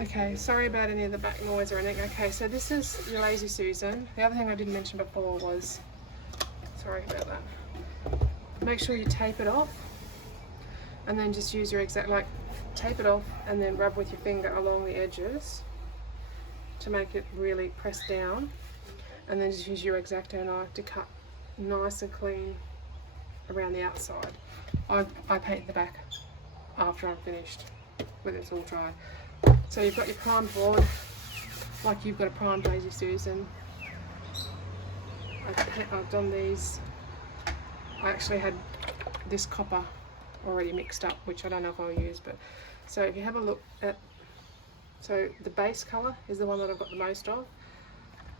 Okay, sorry about any of the back noise or anything. Okay, so this is your Lazy Susan. The other thing I didn't mention before was, sorry about that, make sure you tape it off and then just use your exact, like tape it off and then rub with your finger along the edges to make it really press down, and then just use your X-Acto knife to cut nice and clean around the outside. I paint the back after I'm finished when it's all dry. So you've got your primed board, like you've got a primed Lazy Susan. I've done these. I actually had this copper already mixed up, which I don't know if I'll use, but so if you have a look at, so the base colour is the one that I've got the most of.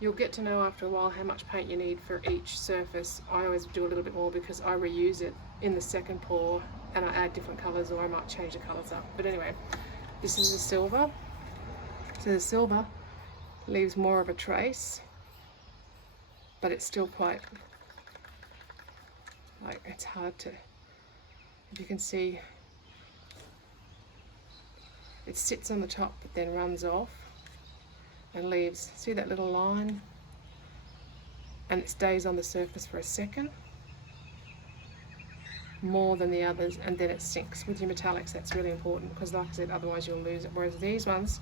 You'll get to know after a while how much paint you need for each surface. I always do a little bit more because I reuse it in the second pour and I add different colours, or I might change the colours up. But anyway, this is the silver. So the silver leaves more of a trace, but it's still quite, like, it's hard to, if you can see, it sits on the top but then runs off and leaves, see that little line? And it stays on the surface for a second, more than the others, and then it sinks. With your metallics, that's really important because, like I said, otherwise you'll lose it. Whereas these ones,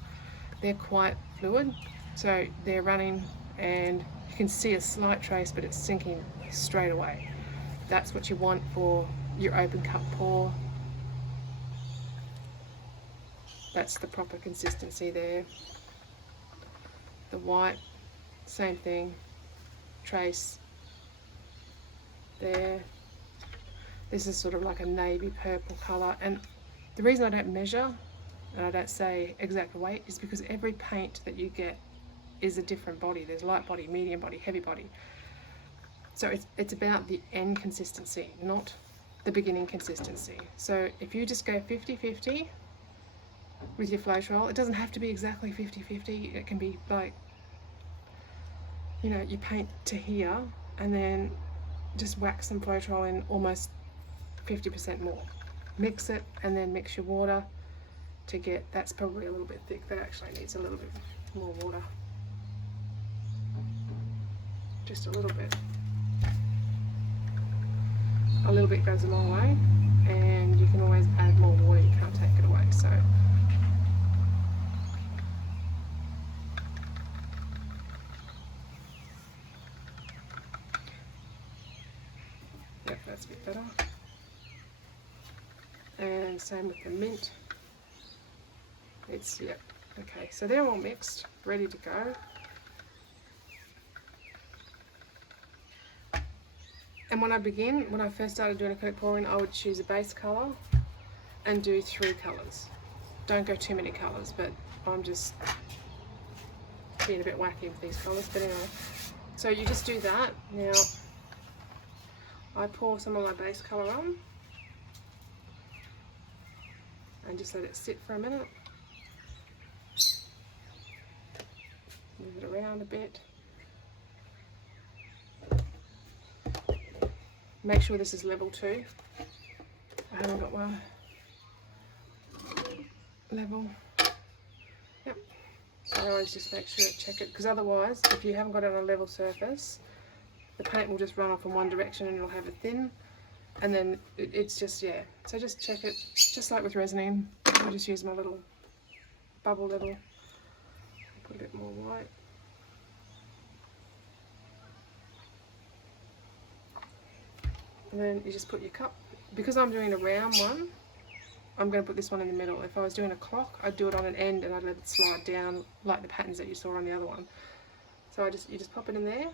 they're quite fluid, so they're running and you can see a slight trace, but it's sinking straight away. That's what you want for your open cut pour. That's the proper consistency there. The white, same thing, trace there. This is sort of like a navy purple colour, and the reason I don't measure and I don't say exact weight is because every paint that you get is a different body. There's light body, medium body, heavy body. So it's about the end consistency, not the beginning consistency. So if you just go 50-50 with your Floetrol, it doesn't have to be exactly 50-50. It can be like, you know, you paint to here and then just whack some Floetrol in almost 50% more. Mix it and then mix your water to get, that's probably a little bit thick. That actually needs a little bit more water. Just a little bit. A little bit goes a long way, and you can always add more water, you can't take it away. So yep, that's a bit better. And same with the mint. It's, yep, okay, so they're all mixed, ready to go. And when I first started doing acrylic pouring, I would choose a base colour and do 3 colours. Don't go too many colours, but I'm just being a bit wacky with these colours. But anyway, so you just do that. Now, I pour some of my base colour on and just let it sit for a minute. Move it around a bit. Make sure this is level 2. I haven't got one level. Yep. So I always just make sure to check it, because otherwise, if you haven't got it on a level surface, the paint will just run off in one direction and it'll have it thin, and then it's just, yeah. So just check it, just like with resinine. I just use my little bubble level. Put a bit more white. And then you just put your cup. Because I'm doing a round one, I'm going to put this one in the middle. If I was doing a clock, I'd do it on an end and I'd let it slide down like the patterns that you saw on the other one. So you just pop it in there.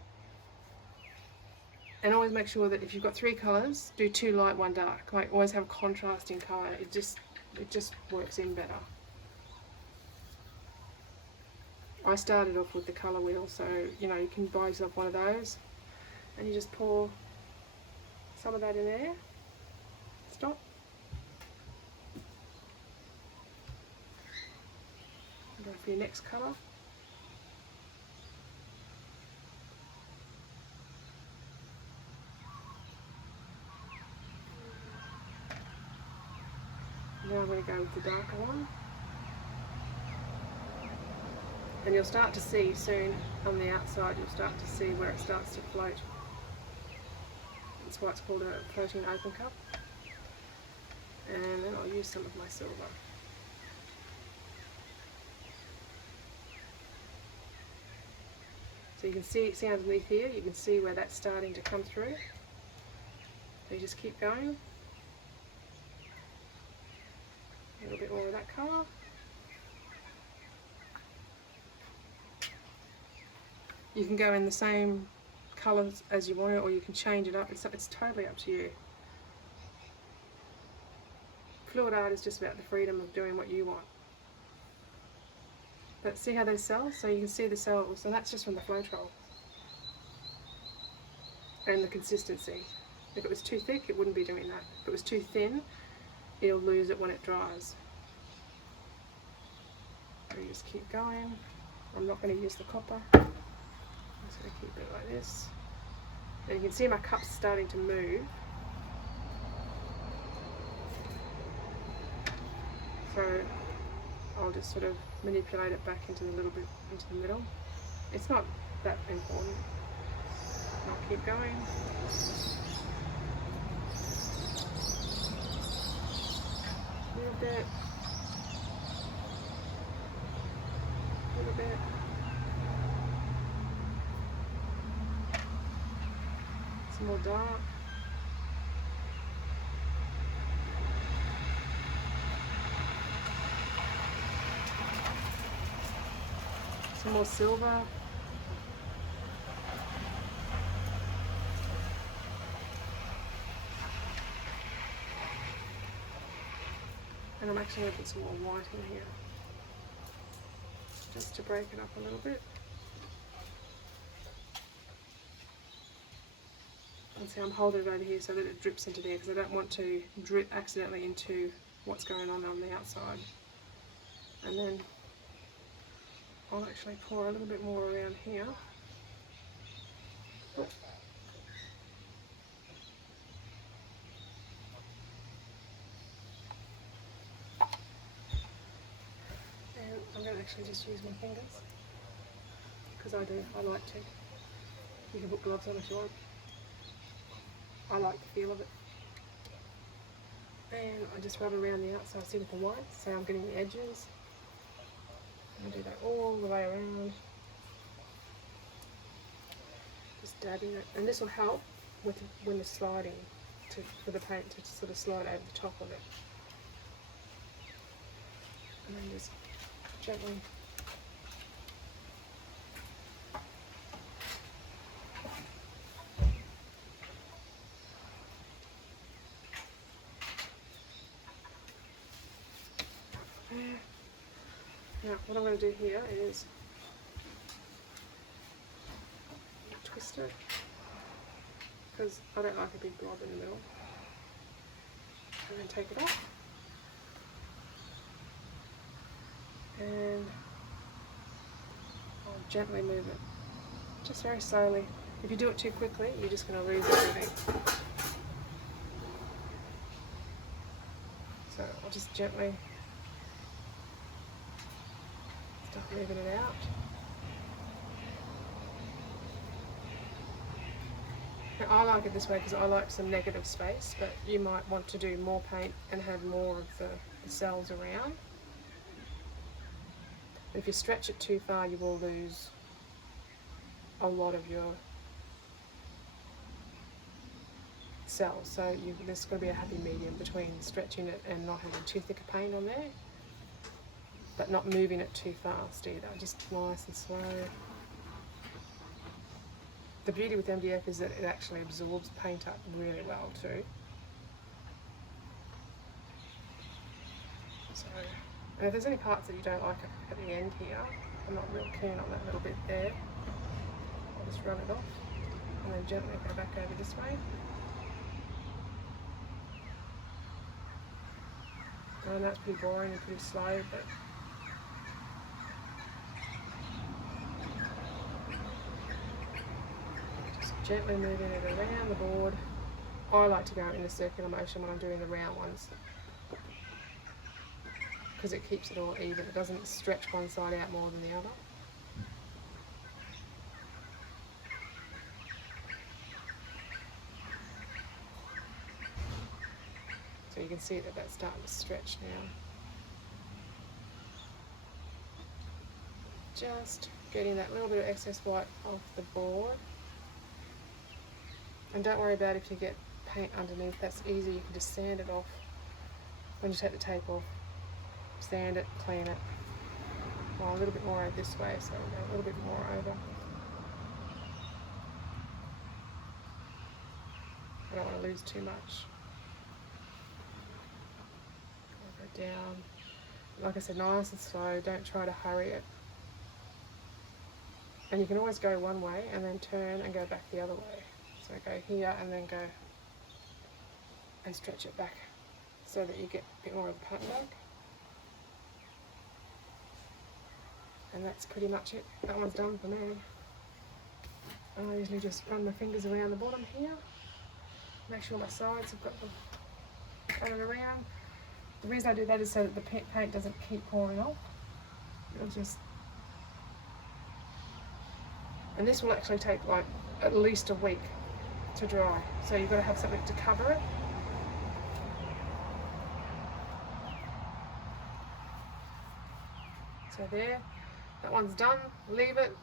And always make sure that if you've got 3 colours, do 2 light, 1 dark. Like, always have contrasting colour. It just works in better. I started off with the colour wheel, so you know, you can buy yourself one of those and you just pour some of that in there. Stop. Go for your next colour. Now I'm going to go with the darker one. And you'll start to see soon on the outside, you'll start to see where it starts to float. That's why it's called a floating open cup. And then I'll use some of my silver. So you can see underneath here, you can see where that's starting to come through. So you just keep going. A little bit more of that colour. You can go in the same colours as you want it, or you can change it up. It's totally up to you. Fluid art is just about the freedom of doing what you want. But see how those cells? So you can see the cells, and that's just from the Floetrol. And the consistency. If it was too thick, it wouldn't be doing that. If it was too thin, it'll lose it when it dries. So you just keep going. I'm not going to use the copper. I'm just going to keep it like this. And you can see my cup's starting to move. So I'll just sort of manipulate it back into the little bit into the middle. It's not that important. I'll keep going. A little bit. A little bit. Some more dark. Some more silver. And I'm actually going to put some more white in here, just to break it up a little bit. And see, I'm holding it over here so that it drips into there, because I don't want to drip accidentally into what's going on the outside. And then I'll actually pour a little bit more around here. Oh. And I'm going to actually just use my fingers, because I like to. You can put gloves on if you want. I like the feel of it. And I just rub around the outside, see with the white, so I'm getting the edges. And I do that all the way around. Just dabbing it. And this will help with when it's sliding, for the paint to sort of slide over the top of it. And then just gently. Now, what I'm going to do here is twist it, because I don't like a big blob in the middle, and then take it off, and I'll gently move it, just very slowly. If you do it too quickly, you're just going to lose everything. So I'll just gently start moving it out. Now, I like it this way because I like some negative space, but you might want to do more paint and have more of the cells around. If you stretch it too far, you will lose a lot of your cells. So there's got to be a happy medium between stretching it and not having too thick a paint on there, but not moving it too fast either, just nice and slow. The beauty with MDF is that it actually absorbs paint up really well too. So, and if there's any parts that you don't like at the end here, I'm not real keen on that little bit there, I'll just run it off and then gently go back over this way. I know it's pretty boring and pretty slow, but just gently moving it around the board. I like to go in a circular motion when I'm doing the round ones, because it keeps it all even. It doesn't stretch one side out more than the other. you can see that that's starting to stretch now. Just getting that little bit of excess white off the board. And don't worry about if you get paint underneath, that's easy, you can just sand it off when you take the tape off. Sand it, clean it. Well, a little bit more over this way, so we'll go a little bit more over. I don't want to lose too much. Go down. Like I said, nice and slow, don't try to hurry it. And you can always go one way and then turn and go back the other way. So go here and then go and stretch it back so that you get a bit more of the paint back. And that's pretty much it. That one's done for me. And I usually just run my fingers around the bottom here. Make sure my sides have got the running around. The reason I do that is so that the paint doesn't keep pouring off. It'll just... And this will actually take like at least a week to dry. So you've got to have something to cover it. So there, that one's done. Leave it.